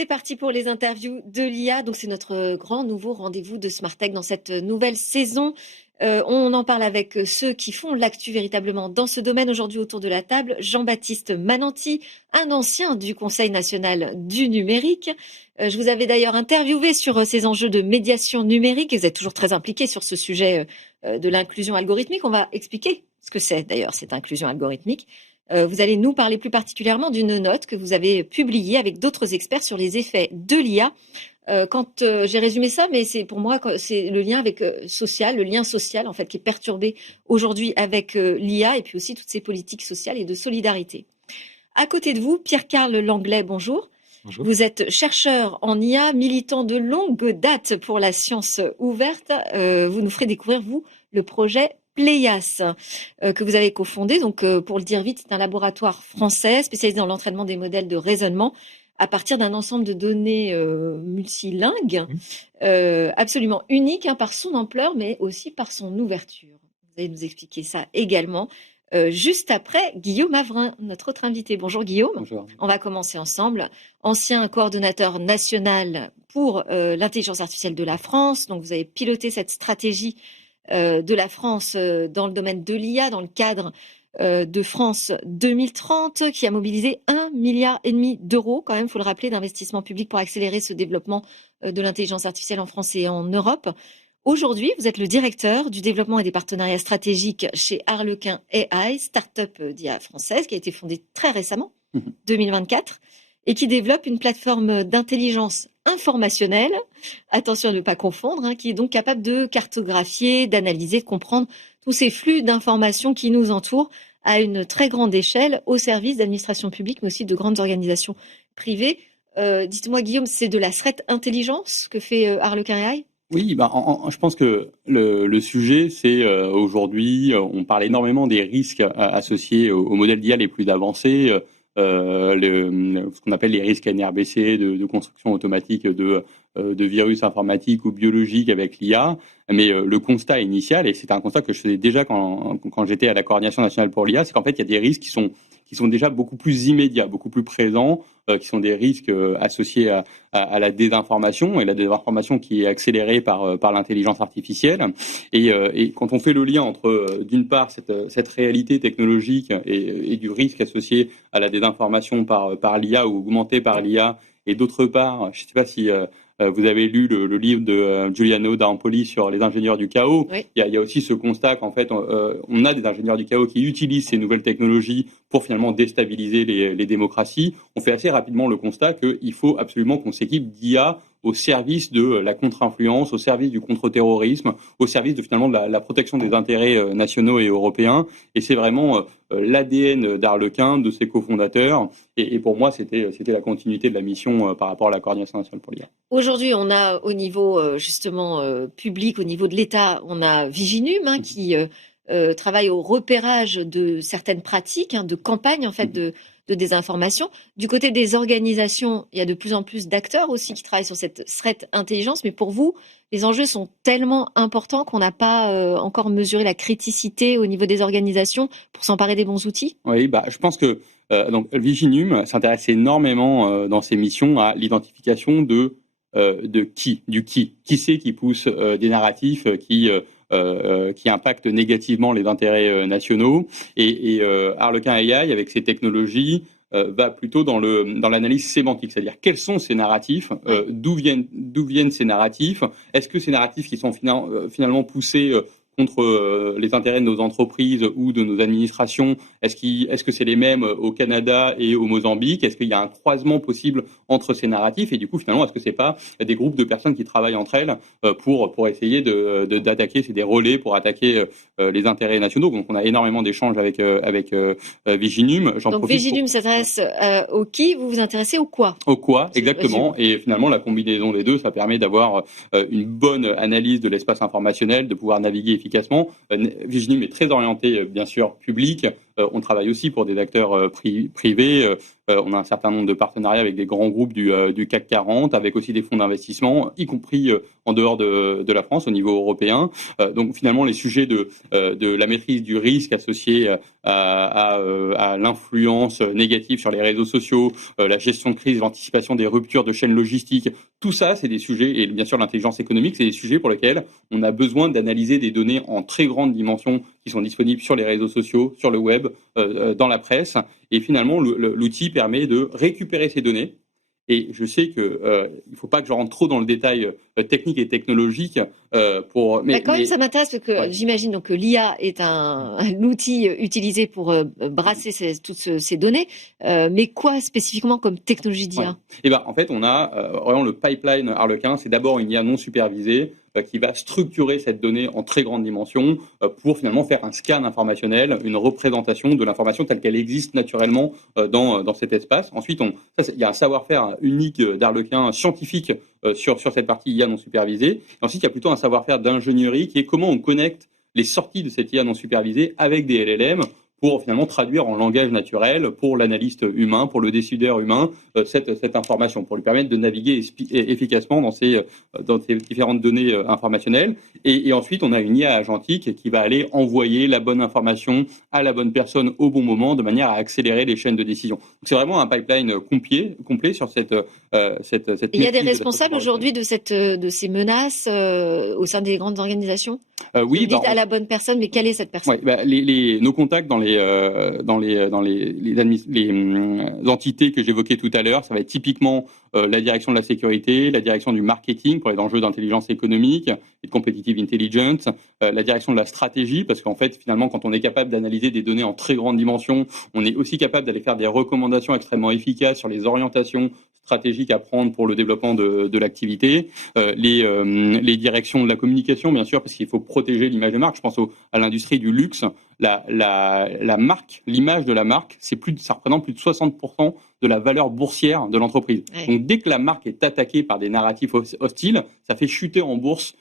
C'est parti pour les interviews de l'IA. Donc, c'est notre grand nouveau rendez-vous de Smart Tech dans cette nouvelle saison. On en parle avec ceux qui font l'actu véritablement dans ce domaine. Aujourd'hui, autour de la table, Jean-Baptiste Mananti, un ancien du Conseil national du numérique. Je vous avais d'ailleurs interviewé sur ces enjeux de médiation numérique et vous êtes toujours très impliqué sur ce sujet de l'inclusion algorithmique. On va expliquer ce que c'est d'ailleurs cette inclusion algorithmique. Vous allez nous parler plus particulièrement d'une note que vous avez publiée avec d'autres experts sur les effets de l'IA. Quand j'ai résumé ça, mais c'est pour moi c'est le lien avec social, le lien social en fait qui est perturbé aujourd'hui avec l'IA et puis aussi toutes ces politiques sociales et de solidarité. À côté de vous, Pierre-Carl Langlais, bonjour. Bonjour. Vous êtes chercheur en IA, militant de longue date pour la science ouverte. Vous nous ferez découvrir, vous, le projet Pléias, que vous avez cofondé. Donc, pour le dire vite, c'est un laboratoire français spécialisé dans l'entraînement des modèles de raisonnement à partir d'un ensemble de données multilingues, absolument unique par son ampleur, mais aussi par son ouverture. Vous allez nous expliquer ça également. Juste après Guillaume Avrin, notre autre invité. Bonjour Guillaume. Bonjour. On va commencer ensemble. Ancien coordonnateur national pour l'intelligence artificielle de la France. Donc vous avez piloté cette stratégie de la France dans le domaine de l'IA, dans le cadre de France 2030, qui a mobilisé 1,5 milliard d'euros, quand même, il faut le rappeler, d'investissement public pour accélérer ce développement de l'intelligence artificielle en France et en Europe. Aujourd'hui, vous êtes le directeur du développement et des partenariats stratégiques chez Harlequin AI, start-up d'IA française, qui a été fondée très récemment, 2024, et qui développe une plateforme d'intelligence informationnelle, attention à ne pas confondre, qui est donc capable de cartographier, d'analyser, de comprendre tous ces flux d'informations qui nous entourent à une très grande échelle au service d'administrations publiques, mais aussi de grandes organisations privées. Dites-moi, Guillaume, c'est de la threat intelligence que fait Harlequin AI ? Oui, je pense que le sujet, c'est aujourd'hui, on parle énormément des risques associés aux modèles d'IA les plus avancés, ce qu'on appelle les risques NRBC, de construction automatique de virus informatiques ou biologiques avec l'IA. Mais le constat initial, et c'est un constat que je faisais déjà quand j'étais à la Coordination nationale pour l'IA, c'est qu'en fait, il y a des risques qui sont déjà beaucoup plus immédiats, beaucoup plus présents, qui sont des risques associés à la désinformation, et la désinformation qui est accélérée par l'intelligence artificielle. Et quand on fait le lien entre, d'une part, cette réalité technologique et du risque associé à la désinformation par l'IA ou augmenté par l'IA, et d'autre part, je ne sais pas si vous avez lu le livre de Giuliano d'Ampoli sur les ingénieurs du chaos. Oui. Il y a aussi ce constat qu'en fait, on a des ingénieurs du chaos qui utilisent ces nouvelles technologies pour finalement déstabiliser les démocraties. On fait assez rapidement le constat qu'il faut absolument qu'on s'équipe d'IA au service de la contre-influence, au service du contre-terrorisme, au service de finalement de la protection des intérêts nationaux et européens. Et c'est vraiment l'ADN d'Harlequin, de ses cofondateurs. Et pour moi, c'était la continuité de la mission par rapport à la Coordination nationale pour l'IA. Aujourd'hui, on a au niveau justement public, au niveau de l'État, on a Viginum qui travaille au repérage de certaines pratiques, de campagnes en fait de désinformation. Du côté des organisations, il y a de plus en plus d'acteurs aussi qui travaillent sur cette threat intelligence. Mais pour vous, les enjeux sont tellement importants qu'on n'a pas encore mesuré la criticité au niveau des organisations pour s'emparer des bons outils. Oui, je pense que donc Viginum s'intéresse énormément dans ses missions à l'identification du qui c'est qui pousse des narratifs qui impactent négativement les intérêts nationaux. Et Harlequin AI, avec ses technologies, va plutôt dans l'analyse sémantique, c'est-à-dire quels sont ces narratifs, d'où viennent ces narratifs, est-ce que ces narratifs qui sont finalement poussés contre les intérêts de nos entreprises ou de nos administrations, est-ce que c'est les mêmes au Canada et au Mozambique? Est-ce qu'il y a un croisement possible entre ces narratifs? Et du coup, finalement, est-ce que c'est pas des groupes de personnes qui travaillent entre elles pour essayer d'attaquer, c'est des relais pour attaquer les intérêts nationaux? Donc, on a énormément d'échanges avec Viginum. Donc, Viginum s'adresse au qui, vous vous intéressez au quoi? Au quoi, exactement. Et finalement, la combinaison des deux, ça permet d'avoir une bonne analyse de l'espace informationnel, de pouvoir naviguer efficacement. Viginum est très orienté, bien sûr, public. on travaille aussi pour des acteurs privés. On a un certain nombre de partenariats avec des grands groupes du CAC 40, avec aussi des fonds d'investissement, y compris en dehors de la France, au niveau européen. Donc finalement, les sujets de la maîtrise du risque associé à l'influence négative sur les réseaux sociaux, la gestion de crise, l'anticipation des ruptures de chaînes logistiques, tout ça, c'est des sujets, et bien sûr l'intelligence économique, c'est des sujets pour lesquels on a besoin d'analyser des données en très grande dimension qui sont disponibles sur les réseaux sociaux, sur le web, dans la presse. Et finalement, l'outil permet de récupérer ces données. Et je sais qu'il ne faut pas que je rentre trop dans le détail technique et technologique. Quand même, ça m'intéresse parce que j'imagine donc que l'IA est un outil utilisé pour brasser toutes ces données. Mais quoi spécifiquement comme technologie d'IA? Et en fait, on a vraiment le pipeline Harlequin. C'est d'abord une IA non supervisée qui va structurer cette donnée en très grande dimension pour finalement faire un scan informationnel, une représentation de l'information telle qu'elle existe naturellement dans cet espace. Ensuite, il y a un savoir-faire unique d'Harlequin scientifique sur cette partie IA non supervisée. Et ensuite, il y a plutôt un savoir-faire d'ingénierie qui est comment on connecte les sorties de cette IA non supervisée avec des LLM pour finalement traduire en langage naturel pour l'analyste humain, pour le décideur humain, cette information, pour lui permettre de naviguer efficacement dans ces différentes données informationnelles. Et ensuite, on a une IA agentique qui va aller envoyer la bonne information à la bonne personne au bon moment, de manière à accélérer les chaînes de décision. Donc, c'est vraiment un pipeline complet sur cette il y a des responsables aujourd'hui de ces menaces au sein des grandes organisations? Oui, vous dites à la bonne personne, mais quelle est cette personne? Nos contacts dans les entités que j'évoquais tout à l'heure, ça va être typiquement la direction de la sécurité, la direction du marketing pour les enjeux d'intelligence économique et de competitive intelligence, la direction de la stratégie, parce qu'en fait, finalement, quand on est capable d'analyser des données en très grande dimension, on est aussi capable d'aller faire des recommandations extrêmement efficaces sur les orientations stratégiques à prendre pour le développement de l'activité, les directions de la communication, bien sûr, parce qu'il faut protéger l'image de marque. Je pense à l'industrie du luxe. La marque, l'image de la marque, ça représente plus de 60% de la valeur boursière de l'entreprise. Ouais. Donc, dès que la marque est attaquée par des narratifs hostiles, ça fait chuter en bourse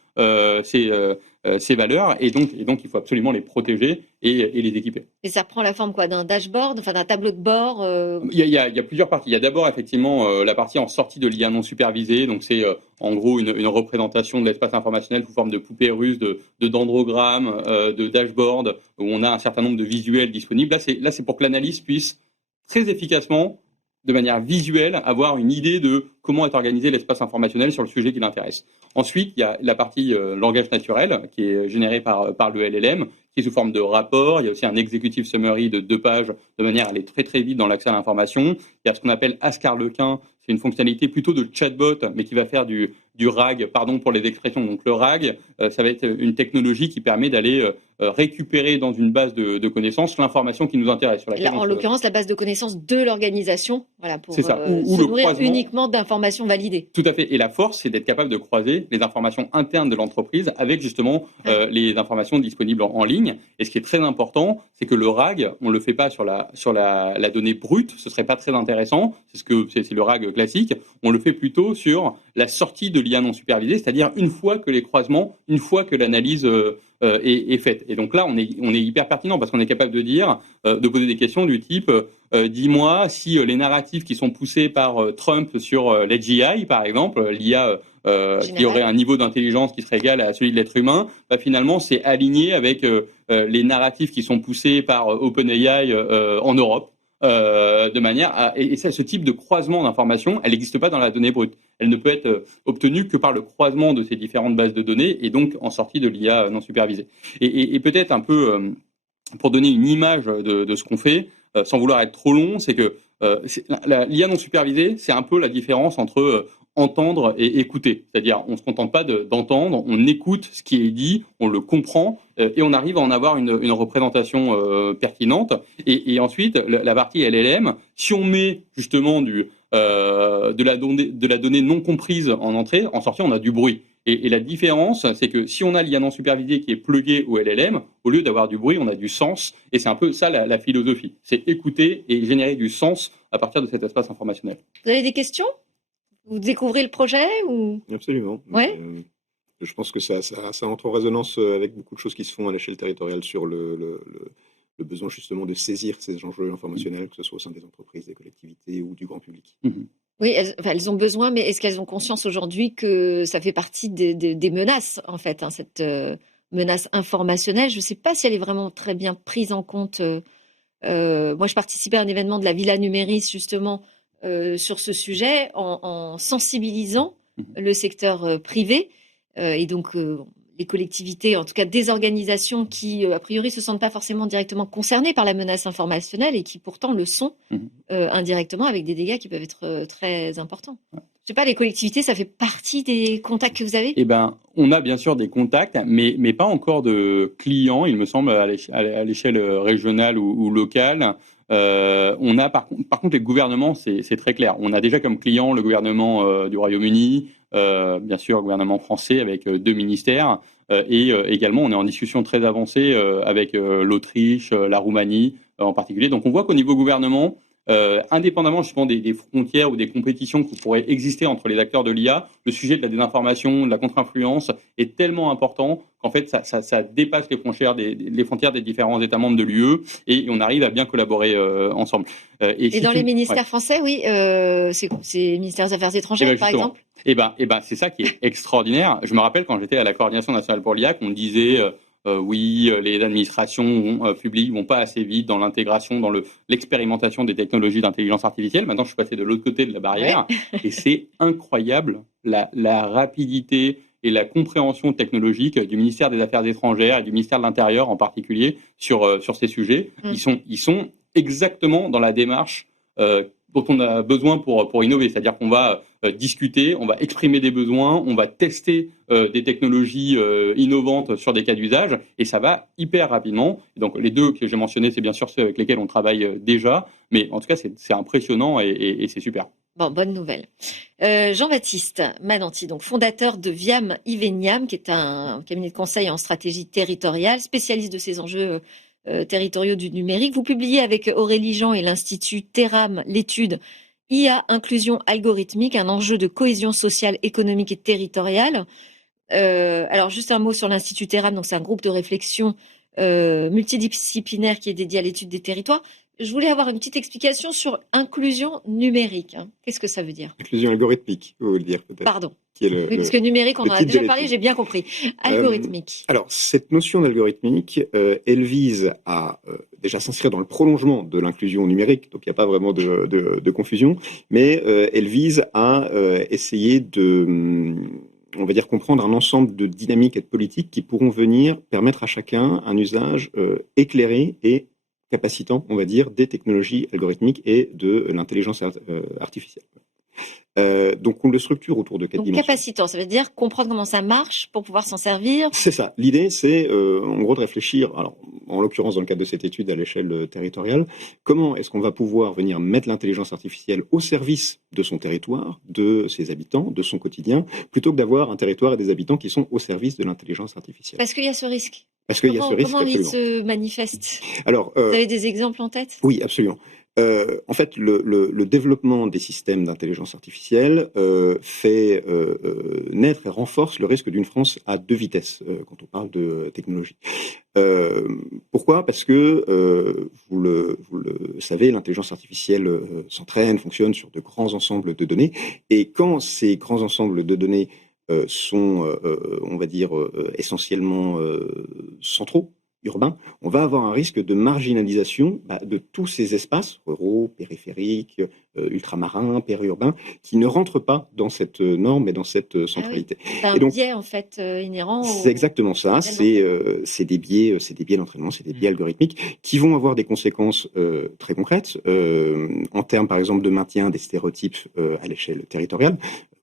ces valeurs, et donc il faut absolument les protéger et les équiper. Et ça prend la forme quoi, d'un dashboard, enfin d'un tableau de bord Il y a plusieurs parties. Il y a d'abord effectivement la partie en sortie de l'IA non supervisée, donc c'est en gros une représentation de l'espace informationnel sous forme de poupées russes, de dendrogrammes, de dashboard, où on a un certain nombre de visuels disponibles. Là, c'est pour que l'analyste puisse très efficacement, de manière visuelle, avoir une idée de comment est organisé l'espace informationnel sur le sujet qui l'intéresse. Ensuite, il y a la partie langage naturel qui est générée par le LLM, qui est sous forme de rapport. Il y a aussi un executive summary de 2 pages, de manière à aller très très vite dans l'accès à l'information. Il y a ce qu'on appelle Ask Harlequin, c'est une fonctionnalité plutôt de chatbot, mais qui va faire du RAG, pardon pour les expressions. Donc le RAG, ça va être une technologie qui permet d'aller récupérer dans une base de connaissances l'information qui nous intéresse. Sur laquelle en l'occurrence, la base de connaissances de l'organisation, voilà, pour se nourrir uniquement d'informations validées. Tout à fait. Et la force, c'est d'être capable de croiser les informations internes de l'entreprise avec justement les informations disponibles en ligne. Et ce qui est très important, c'est que le RAG, on ne le fait pas sur la donnée brute, ce ne serait pas très intéressant, c'est le RAG classique, on le fait plutôt sur la sortie de l'IA non supervisée, c'est-à-dire une fois que les croisements, une fois que l'analyse est faite. Et donc là, on est hyper pertinent parce qu'on est capable de dire, de poser des questions du type dis-moi si les narratifs qui sont poussés par Trump sur l'AGI, par exemple, l'IA qui aurait un niveau d'intelligence qui serait égal à celui de l'être humain, finalement, c'est aligné avec les narratifs qui sont poussés par OpenAI en Europe. De manière à, et ce type de croisement d'informations, elle n'existe pas dans la donnée brute. Elle ne peut être obtenue que par le croisement de ces différentes bases de données et donc en sortie de l'IA non supervisée. Et peut-être un peu pour donner une image de ce qu'on fait, sans vouloir être trop long, c'est que l'IA non supervisée, c'est un peu la différence entre entendre et écouter. C'est-à-dire, on ne se contente pas d'entendre, on écoute ce qui est dit, on le comprend, et on arrive à en avoir une représentation pertinente. Et ensuite, la partie LLM, si on met justement de la donnée non comprise en entrée, en sortie, on a du bruit. Et la différence, c'est que si on a l'IA non supervisée qui est pluguée au LLM, au lieu d'avoir du bruit, on a du sens. Et c'est un peu ça la philosophie. C'est écouter et générer du sens à partir de cet espace informationnel. Vous avez des questions ? Vous découvrez le projet ou... Absolument. Ouais. Je pense que ça entre en résonance avec beaucoup de choses qui se font à l'échelle territoriale sur le besoin justement de saisir ces enjeux informationnels, que ce soit au sein des entreprises, des collectivités ou du grand public. Oui, elles ont besoin, mais est-ce qu'elles ont conscience aujourd'hui que ça fait partie des menaces, en fait, hein, cette menace informationnelle? Je ne sais pas si elle est vraiment très bien prise en compte. Moi, je participais à un événement de la Villa Numéris, justement, sur ce sujet, en sensibilisant le secteur privé. Et donc, les collectivités, en tout cas des organisations qui, a priori, se sentent pas forcément directement concernées par la menace informationnelle et qui pourtant le sont indirectement, avec des dégâts qui peuvent être très importants. Je sais pas, les collectivités, ça fait partie des contacts que vous avez? Eh ben, on a bien sûr des contacts, mais pas encore de clients, il me semble, à l'échelle régionale ou locale. On a par contre les gouvernements, c'est très clair. On a déjà comme client le gouvernement du Royaume-Uni, bien sûr le gouvernement français avec 2 ministères, et également on est en discussion très avancée avec l'Autriche, la Roumanie en particulier. Donc on voit qu'au niveau gouvernement, indépendamment justement des frontières ou des compétitions qui pourraient exister entre les acteurs de l'IA, le sujet de la désinformation, de la contre-influence est tellement important qu'en fait ça dépasse les frontières des différents États membres de l'UE et on arrive à bien collaborer ensemble. Et dans les ministères français, oui, c'est ministère des Affaires étrangères, par exemple? Eh ben, c'est ça qui est extraordinaire. Je me rappelle quand j'étais à la Coordination nationale pour l'IA qu'on disait oui, les administrations publiques vont pas assez vite dans l'intégration, dans l'expérimentation des technologies d'intelligence artificielle. Maintenant, je suis passé de l'autre côté de la barrière et c'est incroyable la rapidité et la compréhension technologique du ministère des Affaires étrangères et du ministère de l'Intérieur en particulier sur ces sujets. Ils sont exactement dans la démarche dont on a besoin pour innover. C'est-à-dire qu'on va discuter, on va exprimer des besoins, on va tester des technologies innovantes sur des cas d'usage, et ça va hyper rapidement. Donc les 2 que j'ai mentionnés, c'est bien sûr ceux avec lesquels on travaille déjà, mais en tout cas, c'est impressionnant et c'est super. Bon, bonne nouvelle. Jean-Baptiste Mananti, donc fondateur de Viam Iveniam, qui est un cabinet de conseil en stratégie territoriale, spécialiste de ces enjeux territoriaux du numérique. Vous publiez avec Aurélie Jean et l'Institut Terram l'étude IA inclusion algorithmique, un enjeu de cohésion sociale, économique et territoriale. Alors juste un mot sur l'Institut Terram, donc c'est un groupe de réflexion multidisciplinaire qui est dédié à l'étude des territoires. Je voulais avoir une petite explication sur inclusion numérique. Qu'est-ce que ça veut dire? Inclusion algorithmique, vous voulez dire peut-être. Pardon. Oui, parce que numérique, on en a déjà parlé, j'ai bien compris. Algorithmique. Alors, cette notion d'algorithmique, elle vise à déjà s'inscrire dans le prolongement de l'inclusion numérique, donc il n'y a pas vraiment de confusion, mais elle vise à essayer on va dire comprendre un ensemble de dynamiques et de politiques qui pourront venir permettre à chacun un usage éclairé et capacitant, on va dire, des technologies algorithmiques et de l'intelligence artificielle. Donc on le structure autour de 4 dimensions. Capacitant, ça veut dire comprendre comment ça marche pour pouvoir s'en servir. C'est ça. L'idée, c'est en gros de réfléchir, alors en l'occurrence dans le cadre de cette étude à l'échelle territoriale, comment est-ce qu'on va pouvoir venir mettre l'intelligence artificielle au service de son territoire, de ses habitants, de son quotidien, plutôt que d'avoir un territoire et des habitants qui sont au service de l'intelligence artificielle. Parce qu'il y a ce risque. Parce qu'il y a ce risque. Comment il se manifeste? Alors, vous avez des exemples en tête? Oui, absolument. En fait, le développement des systèmes d'intelligence artificielle fait naître et renforce le risque d'une France à 2 vitesses quand on parle de technologie. Pourquoi? Parce que, vous le savez, l'intelligence artificielle s'entraîne, fonctionne sur de grands ensembles de données. Et quand ces grands ensembles de données sont, on va dire, essentiellement centraux, urbain, on va avoir un risque de marginalisation de tous ces espaces ruraux, périphériques, ultramarins, périurbains, qui ne rentrent pas dans cette norme et dans cette centralité. Ah oui. C'est un biais en fait inhérent. C'est exactement ça. C'est des biais d'entraînement, c'est des biais algorithmiques qui vont avoir des conséquences très concrètes en termes, par exemple, de maintien des stéréotypes à l'échelle territoriale.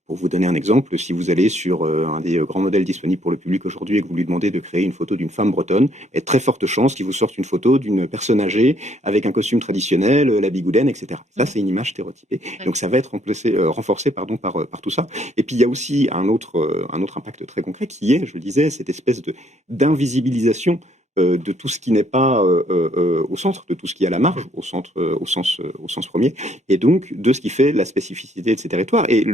Pour vous donner un exemple, si vous allez sur un des grands modèles disponibles pour le public aujourd'hui et que vous lui demandez de créer une photo d'une femme bretonne, il y a de très fortes chances qu'il vous sorte une photo d'une personne âgée avec un costume traditionnel, la bigoudaine, etc. Ça, c'est une image stéréotypée. Donc, ça va être renforcé par tout ça. Et puis, il y a aussi un autre impact très concret qui est, je le disais, cette espèce d'invisibilisation de tout ce qui n'est pas au centre, de tout ce qui est à la marge, au sens premier, et donc de ce qui fait la spécificité de ces territoires. Et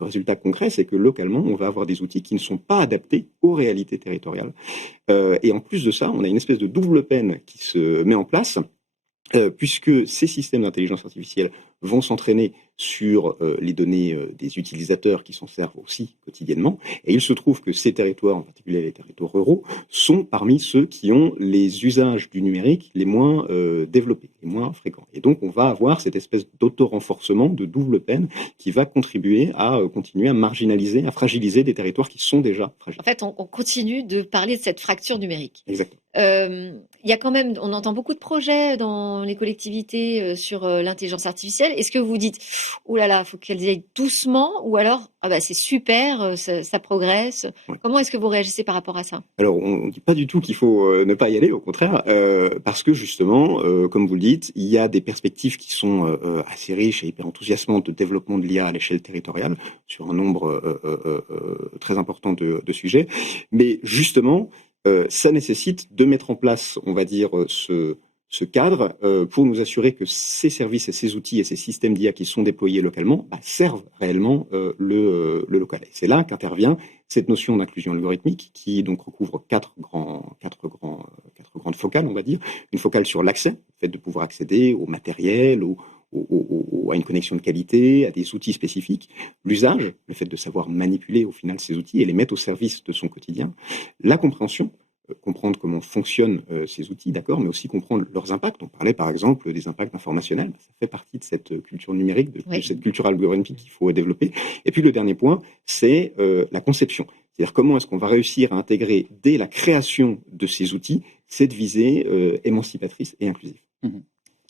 Le résultat concret, c'est que localement, on va avoir des outils qui ne sont pas adaptés aux réalités territoriales. Et en plus de ça, on a une espèce de double peine qui se met en place, puisque ces systèmes d'intelligence artificielle vont s'entraîner sur les données des utilisateurs qui s'en servent aussi quotidiennement. Et il se trouve que ces territoires, en particulier les territoires ruraux, sont parmi ceux qui ont les usages du numérique les moins développés, les moins fréquents. Et donc, on va avoir cette espèce d'auto-renforcement de double peine qui va contribuer à continuer à marginaliser, à fragiliser des territoires qui sont déjà fragiles. En fait, on continue de parler de cette fracture numérique. Exactement. Il y a quand même, on entend beaucoup de projets dans les collectivités sur l'intelligence artificielle. Est-ce que vous dites, oh là là, il faut qu'elles y aillent doucement, ou alors, ah bah c'est super, ça progresse. Ouais. Comment est-ce que vous réagissez par rapport à ça? Alors, on ne dit pas du tout qu'il faut ne pas y aller, au contraire, parce que justement, comme vous le dites, il y a des perspectives qui sont assez riches et hyper enthousiasmantes de développement de l'IA à l'échelle territoriale, sur un nombre très important de sujets. Mais justement, ça nécessite de mettre en place, on va dire, ce cadre pour nous assurer que ces services et ces outils et ces systèmes d'IA qui sont déployés localement servent réellement le local. Et c'est là qu'intervient cette notion d'inclusion algorithmique qui donc recouvre quatre grandes focales, on va dire. Une focale sur l'accès, le fait de pouvoir accéder au matériel, à une connexion de qualité, à des outils spécifiques. L'usage, le fait de savoir manipuler au final ces outils et les mettre au service de son quotidien. La compréhension, comprendre comment fonctionnent ces outils, d'accord, mais aussi comprendre leurs impacts. On parlait par exemple des impacts informationnels. Ça fait partie de cette culture numérique, de cette culture algorithmique qu'il faut développer. Et puis le dernier point, c'est la conception. C'est-à-dire comment est-ce qu'on va réussir à intégrer dès la création de ces outils cette visée émancipatrice et inclusive.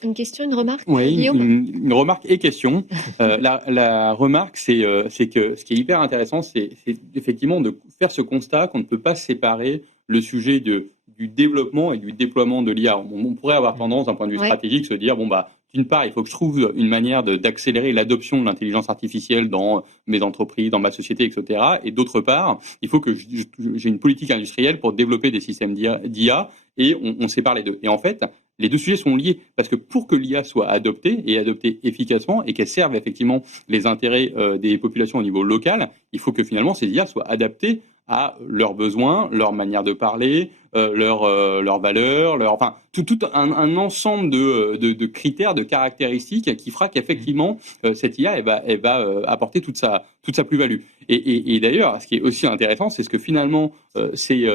Une question, une remarque, Oui, Guillaume? une remarque et question. La remarque, c'est que ce qui est hyper intéressant, c'est effectivement de faire ce constat qu'on ne peut pas séparer le sujet du développement et du déploiement de l'IA. On pourrait avoir tendance, d'un point de vue stratégique, se dire, bon, bah, d'une part, il faut que je trouve une manière d'accélérer l'adoption de l'intelligence artificielle dans mes entreprises, dans ma société, etc. Et d'autre part, il faut que j'ai une politique industrielle pour développer des systèmes d'IA et on sépare les deux. Et en fait, les deux sujets sont liés parce que pour que l'IA soit adoptée et adoptée efficacement et qu'elle serve effectivement les intérêts des populations au niveau local, il faut que finalement ces IA soient adaptées à leurs besoins, leur manière de parler, leurs valeurs, enfin tout un ensemble de critères, de caractéristiques qui fera qu'effectivement cette IA elle va apporter toute sa plus-value. Et d'ailleurs, ce qui est aussi intéressant, c'est ce que finalement ces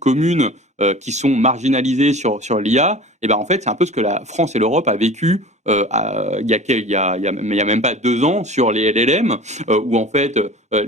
communes qui sont marginalisées sur l'IA, et ben en fait c'est un peu ce que la France et l'Europe a vécu il y a même pas 2 ans sur les LLM, où en fait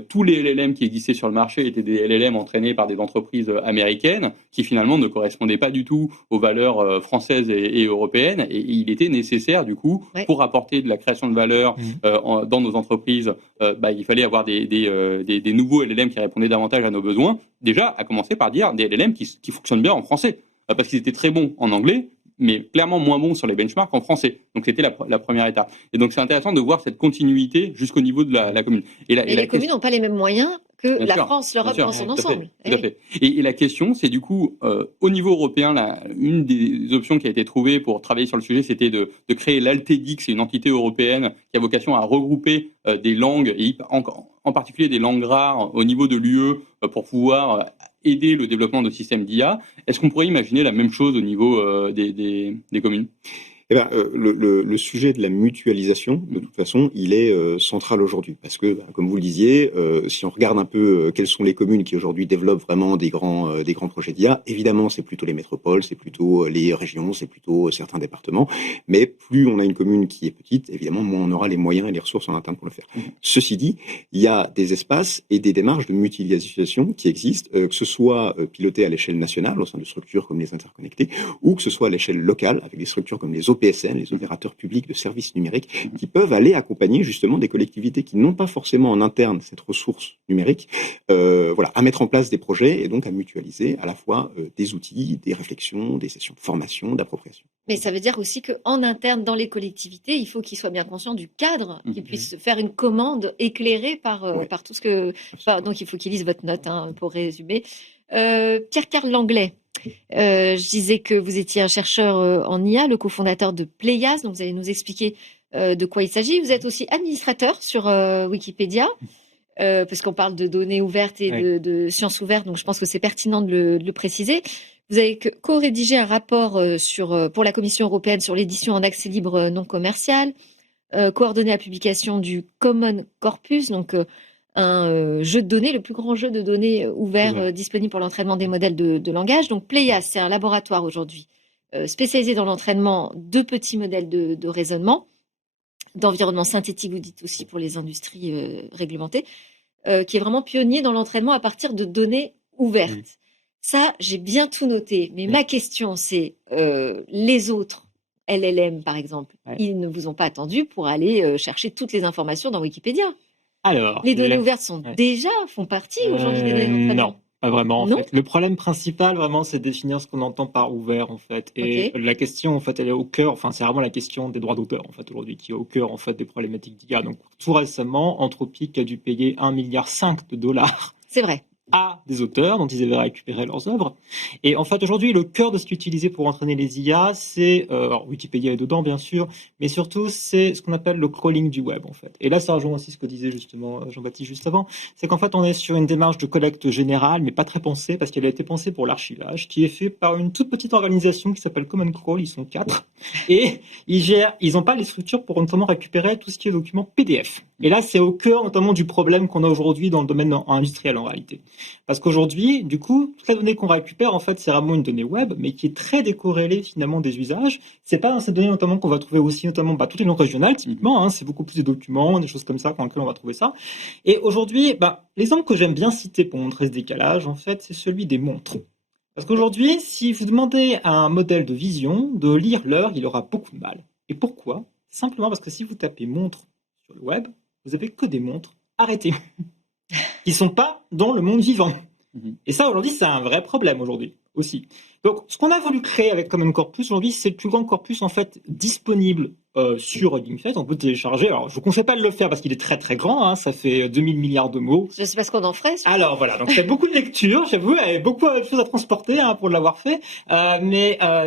tous les LLM qui existaient sur le marché étaient des LLM entraînés par des entreprises américaines qui finalement ne correspondaient pas du tout aux valeurs françaises et européennes, et il était nécessaire du coup pour apporter de la création de valeur dans nos entreprises, il fallait avoir des nouveaux LLM qui répondaient davantage à nos besoins, déjà à commencer par dire des LLM qui fonctionnent bien en français, parce qu'ils étaient très bons en anglais mais clairement moins bons sur les benchmarks en français. Donc c'était la première étape. Et donc c'est intéressant de voir cette continuité jusqu'au niveau de la commune. Et les communes n'ont pas les mêmes moyens que la France, l'Europe dans son ensemble. Tout à fait. Et la question, c'est du coup, au niveau européen, une des options qui a été trouvée pour travailler sur le sujet, c'était de créer l'Altedix, c'est une entité européenne qui a vocation à regrouper des langues, et en particulier des langues rares au niveau de l'UE, pour pouvoir aider le développement de systèmes d'IA. Est-ce qu'on pourrait imaginer la même chose au niveau des communes ? Eh ben, le sujet de la mutualisation, de toute façon, il est central aujourd'hui. Parce que, comme vous le disiez, si on regarde un peu quelles sont les communes qui aujourd'hui développent vraiment des grands projets d'IA, évidemment, c'est plutôt les métropoles, c'est plutôt les régions, c'est plutôt certains départements. Mais plus on a une commune qui est petite, évidemment, moins on aura les moyens et les ressources en interne pour le faire. Ceci dit, il y a des espaces et des démarches de mutualisation qui existent, que ce soit pilotées à l'échelle nationale, au sein de structures comme les interconnectés, ou que ce soit à l'échelle locale, avec des structures comme les OPSN, les opérateurs publics de services numériques, qui peuvent aller accompagner justement des collectivités qui n'ont pas forcément en interne cette ressource numérique, à mettre en place des projets et donc à mutualiser à la fois des outils, des réflexions, des sessions de formation, d'appropriation. Mais ça veut dire aussi qu'en interne, dans les collectivités, il faut qu'ils soient bien conscients du cadre, qu'ils puissent faire une commande éclairée par tout ce que... donc il faut qu'ils lisent votre note, pour résumer. Pierre-Carl Langlais. Je disais que vous étiez un chercheur en IA, le cofondateur de Pléias, donc vous allez nous expliquer de quoi il s'agit. Vous êtes aussi administrateur sur Wikipédia, parce qu'on parle de données ouvertes et de sciences ouvertes, donc je pense que c'est pertinent de le préciser. Vous avez co-rédigé un rapport pour la Commission européenne sur l'édition en accès libre non commercial, coordonné la publication du Common Corpus, donc un jeu de données, le plus grand jeu de données ouvert disponible pour l'entraînement des modèles de langage. Donc Pléias, c'est un laboratoire aujourd'hui spécialisé dans l'entraînement de petits modèles de raisonnement, d'environnement synthétique, vous dites aussi pour les industries réglementées, qui est vraiment pionnier dans l'entraînement à partir de données ouvertes. Ça, j'ai bien tout noté, mais ma question, c'est les autres LLM, par exemple, ils ne vous ont pas attendu pour aller chercher toutes les informations dans Wikipédia. Alors, les données ouvertes font partie aujourd'hui des données d'entraînement. Non, pas vraiment en fait. Le problème principal vraiment, c'est de définir ce qu'on entend par ouvert en fait. Et la question en fait, elle est au cœur. Enfin, c'est vraiment la question des droits d'auteur en fait aujourd'hui qui est au cœur en fait des problématiques d'IA. Donc tout récemment, Anthropic a dû payer 1,5 milliard de dollars. C'est vrai. À des auteurs dont ils avaient récupéré leurs œuvres. Et en fait, aujourd'hui, le cœur de ce qui est utilisé pour entraîner les IA, c'est, alors Wikipédia est dedans, bien sûr, mais surtout, c'est ce qu'on appelle le crawling du web, en fait. Et là, ça rejoint aussi ce que disait justement Jean-Baptiste juste avant, c'est qu'en fait, on est sur une démarche de collecte générale, mais pas très pensée, parce qu'elle a été pensée pour l'archivage, qui est fait par une toute petite organisation qui s'appelle Common Crawl, ils sont 4, et ils n'ont pas les structures pour notamment récupérer tout ce qui est document PDF. Et là, c'est au cœur notamment du problème qu'on a aujourd'hui dans le domaine industriel, en réalité. Parce qu'aujourd'hui, du coup, toute la donnée qu'on récupère, en fait, c'est vraiment une donnée web, mais qui est très décorrélée finalement des usages. C'est pas dans cette donnée notamment qu'on va trouver aussi notamment toutes les langues régionales, typiquement. C'est beaucoup plus des documents, des choses comme ça dans lesquelles on va trouver ça. Et aujourd'hui, l'exemple que j'aime bien citer pour montrer ce décalage, en fait, c'est celui des montres. Parce qu'aujourd'hui, si vous demandez à un modèle de vision de lire l'heure, il aura beaucoup de mal. Et pourquoi ? Simplement parce que si vous tapez montre sur le web, vous avez que des montres arrêtées. Qui ne sont pas dans le monde vivant. Et ça, aujourd'hui, c'est un vrai problème, aujourd'hui, aussi. Donc, ce qu'on a voulu créer avec Common Corpus, aujourd'hui, c'est le plus grand corpus, en fait, disponible sur GameFest. On peut télécharger. Alors, je ne vous conseille pas de le faire parce qu'il est très, très grand. Ça fait 2000 milliards de mots. Je ne sais pas ce qu'on en ferait. Alors, voilà. Donc, il y a beaucoup de lectures, j'avoue. Il y a beaucoup de choses à transporter pour l'avoir fait.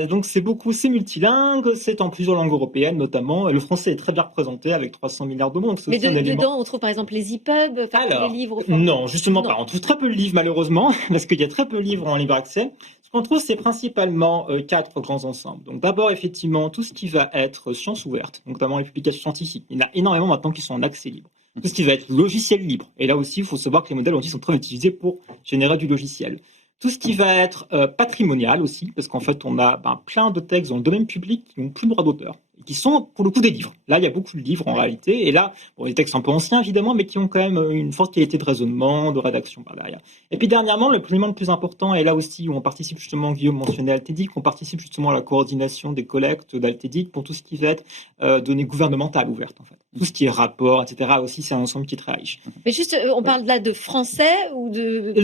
Donc, c'est multilingue. C'est en plusieurs langues européennes, notamment. Et le français est très bien représenté avec 300 milliards de mots. Donc, mais dedans, on trouve, par exemple, les EPUB, les livres. Non, justement pas. On trouve très peu de livres, malheureusement, parce qu'il y a très peu de livres en libre accès. Ce qu'on trouve, c'est principalement 4 grands ensembles. Donc d'abord, effectivement, tout ce qui va être sciences ouvertes, notamment les publications scientifiques. Il y en a énormément maintenant qui sont en accès libre. Tout ce qui va être logiciel libre. Et là aussi, il faut savoir que les modèles aussi sont très utilisés pour générer du logiciel. Tout ce qui va être patrimonial aussi, parce qu'en fait, on a plein de textes dans le domaine public qui n'ont plus le droit d'auteur, et qui sont pour le coup des livres. Là, il y a beaucoup de livres en réalité, et là, des textes un peu anciens évidemment, mais qui ont quand même une forte qualité de raisonnement, de rédaction par derrière. Et puis dernièrement, l'élément le plus important, et là aussi où on participe justement, Guillaume mentionnait Altédic, on participe justement à la coordination des collectes d'Altédic pour tout ce qui va être données gouvernementales ouvertes en fait. Tout ce qui est rapport, etc. aussi, c'est un ensemble qui est très riche. Mais juste, on parle là de français ou de...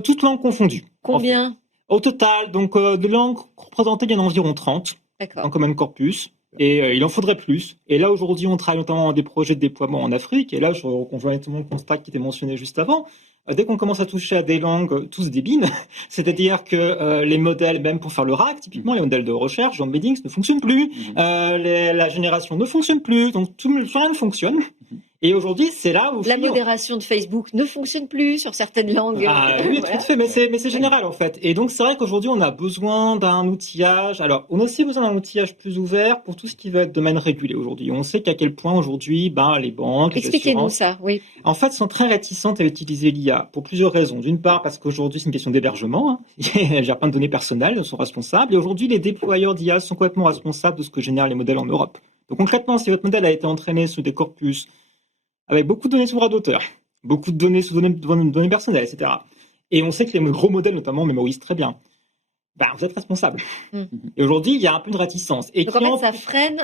Toutes langues confondues. Combien en fait. Au total, donc de langues représentées, il y en a environ 30 en Common Corpus. Et il en faudrait plus. Et là, aujourd'hui, on travaille notamment dans des projets de déploiement en Afrique. Et là, je rejoins tout le constat qui était mentionné juste avant. Dès qu'on commence à toucher à des langues, tout se débine. C'est-à-dire que les modèles, même pour faire le RAC, typiquement, les modèles de recherche, John Meddings, ne fonctionnent plus. La génération ne fonctionne plus. Donc, rien ne fonctionne. Et aujourd'hui, c'est là où... La modération de Facebook ne fonctionne plus sur certaines langues. Oui, tout à fait, mais c'est général en fait. Et donc, c'est vrai qu'aujourd'hui, on a besoin d'un outillage. Alors, on a aussi besoin d'un outillage plus ouvert pour tout ce qui va être domaine régulé aujourd'hui. On sait qu'à quel point aujourd'hui, les banques, les assurances... Expliquez-nous ça, oui. En fait, sont très réticentes à utiliser l'IA pour plusieurs raisons. D'une part, parce qu'aujourd'hui, c'est une question d'hébergement. Il y a plein de données personnelles, elles sont responsables. Et aujourd'hui, les déployeurs d'IA sont complètement responsables de ce que génèrent les modèles en Europe. Donc, concrètement, si votre modèle a été entraîné sur des corpus avec beaucoup de données sous droit d'auteur, beaucoup de données sous données personnelles, etc. Et on sait que les gros modèles, notamment, mémorisent très bien. Vous êtes responsable. Et aujourd'hui, il y a un peu de réticence. Et donc en fait, ça freine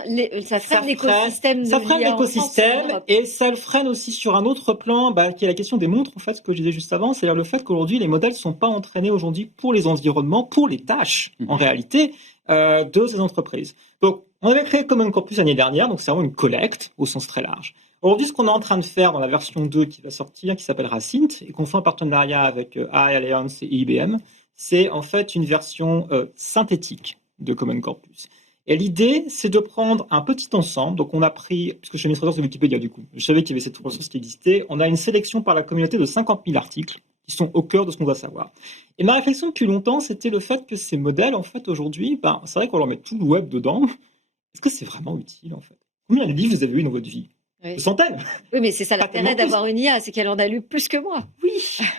l'écosystème de l'IA. Ça freine l'écosystème et ça le freine aussi sur un autre plan, qui est la question des montres, en fait, ce que je disais juste avant, c'est-à-dire le fait qu'aujourd'hui, les modèles ne sont pas entraînés aujourd'hui pour les environnements, pour les tâches, en réalité, de ces entreprises. Donc, on avait créé Common Corpus l'année dernière, donc c'est vraiment une collecte au sens très large. Aujourd'hui, ce qu'on est en train de faire dans la version 2 qui va sortir, qui s'appelle Racint, et qu'on fait en partenariat avec AI Alliance et IBM, c'est en fait une version synthétique de Common Corpus. Et l'idée, c'est de prendre un petit ensemble. Donc, on a pris, puisque je suis administrateur de Wikipédia du coup, je savais qu'il y avait cette ressource qui existait. On a une sélection par la communauté de 50 000 articles qui sont au cœur de ce qu'on doit savoir. Et ma réflexion depuis longtemps, c'était le fait que ces modèles, en fait, aujourd'hui, c'est vrai qu'on leur met tout le web dedans. Est-ce que c'est vraiment utile, en fait? Combien de livres vous avez eu dans votre vie? Oui. Des centaines. Oui, mais c'est ça Pas l'intérêt tellement plus. d'avoir une IA, c'est qu'elle en a lu plus que moi. Oui,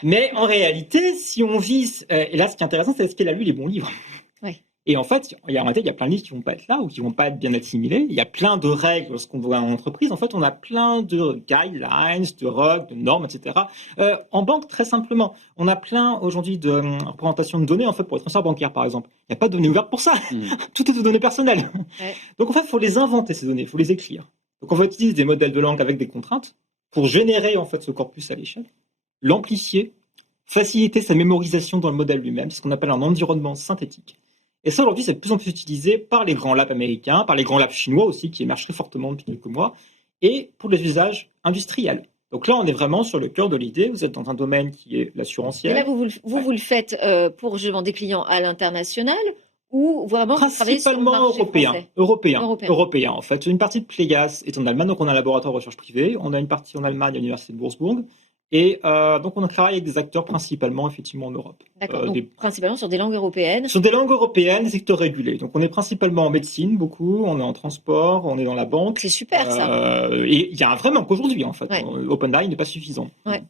mais en réalité, si on vise, et là, ce qui est intéressant, c'est est-ce qu'elle a lu les bons livres. Oui. Et en fait, en réalité, il y a plein de livres qui vont pas être là ou qui vont pas être bien assimilés. Il y a plein de règles lorsqu'on voit en entreprise. En fait, on a plein de guidelines, de règles, de normes, etc. En banque, très simplement, on a plein aujourd'hui de représentations de données en fait pour les transferts bancaires, par exemple. Il n'y a pas de données ouvertes pour ça. Tout est de données personnelles. Ouais. Donc en fait, il faut les inventer ces données, il faut les écrire. Donc on va utiliser des modèles de langue avec des contraintes pour générer en fait ce corpus à l'échelle, l'amplifier, faciliter sa mémorisation dans le modèle lui-même, c'est ce qu'on appelle un environnement synthétique. Et ça, aujourd'hui, c'est de plus en plus utilisé par les grands labs américains, par les grands labs chinois aussi, qui émergent très fortement depuis quelques mois, et pour les usages industriels. Donc là, on est vraiment sur le cœur de l'idée. Vous êtes dans un domaine qui est Et l'assurantiel. là, vous le faites pour justement des clients à l'international ou vraiment vous travaillez sur le Principalement marché européen. français? Européen, en fait. Une partie de Pléias est en Allemagne, donc on a un laboratoire de recherche privé. On a une partie en Allemagne à l'université de Würzburg. Et donc on travaille avec des acteurs principalement effectivement en Europe. D'accord, donc principalement sur des langues européennes. Sur des langues européennes, des secteurs régulés. Donc on est principalement en médecine, beaucoup, on est en transport, on est dans la banque. C'est super ça. Et il y a un vrai manque aujourd'hui en fait. Ouais. OpenAI n'est pas suffisant. Ouais.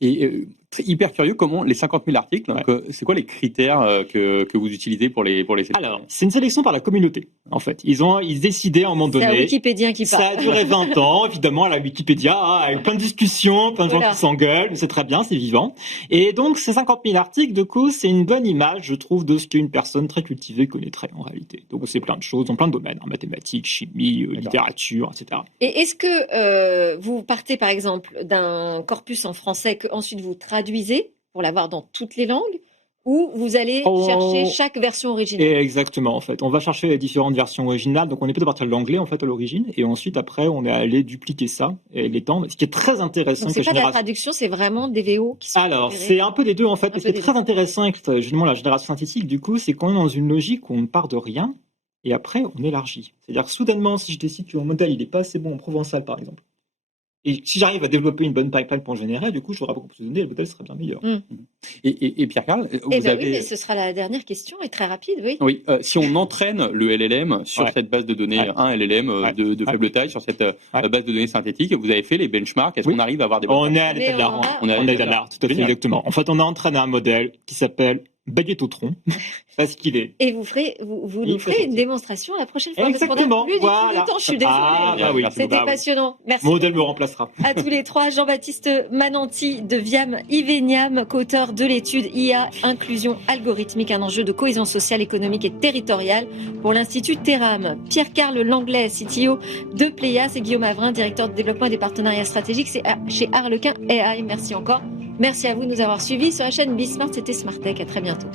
Et hyper curieux, comment les 50 000 articles, donc, c'est quoi les critères que vous utilisez pour les sélectionner? Alors, c'est une sélection par la communauté, en fait. Ils décidaient à un moment donné. C'est un Wikipédien qui parle. Ça a duré 20 ans, évidemment, à la Wikipédia, avec plein de discussions, plein de gens qui s'engueulent, c'est très bien, c'est vivant. Et donc, ces 50 000 articles, du coup, c'est une bonne image, je trouve, de ce qu'une personne très cultivée connaîtrait, en réalité. Donc, c'est plein de choses, dans plein de domaines, hein, mathématiques, chimie, littérature, etc. Et est-ce que vous partez, par exemple, d'un corpus en français que ensuite vous traduisez pour l'avoir dans toutes les langues, ou vous allez chercher chaque version originale? Exactement, en fait. On va chercher les différentes versions originales. Donc, on est plutôt à partir de l'anglais, en fait, à l'origine. Et ensuite, après, on est allé dupliquer ça et l'étendre. Ce qui est très intéressant. Donc, c'est pas de la traduction, c'est vraiment des VO qui sont Alors, repérés. c'est un peu des deux, en fait. Ce qui est très intéressant avec justement la génération synthétique, du coup, c'est qu'on est dans une logique où on part de rien et après, on élargit. C'est-à-dire, soudainement, si je décide que mon modèle, il n'est pas assez bon en provençal, par exemple, et si j'arrive à développer une bonne pipeline pour en générer, du coup, j'aurai beaucoup plus de données et le modèle sera bien meilleur. Et Pierre-Carl, vous Oui, avez... mais ce sera la dernière question et très rapide, oui. Oui, si on entraîne le LLM sur cette base de données, un LLM de faible taille, sur cette base de données synthétique, vous avez fait les benchmarks, est-ce qu'on arrive à avoir des... On est à l'état de l'art. On est à l'état de l'art, tout à fait, exactement. En fait, on a entraîné un modèle qui s'appelle Baguette-au-tronc, parce qu'il est... Et vous nous ferez une démonstration la prochaine fois. Exactement, parce qu'on a plus du tout le temps, je suis désolée. C'était passionnant. Merci. Mon modèle me remplacera. À tous les trois, Jean-Baptiste Mananti de Viam Iveniam, co-auteur de l'étude IA, inclusion algorithmique, un enjeu de cohésion sociale, économique et territoriale pour l'Institut Terram. Pierre-Carl Langlais, CTO de Pléias, et Guillaume Avrin, directeur de développement et des partenariats stratégiques chez Harlequin AI. Merci encore. Merci à vous de nous avoir suivis sur la chaîne Bismart. C'était Smart Tech. À très bientôt.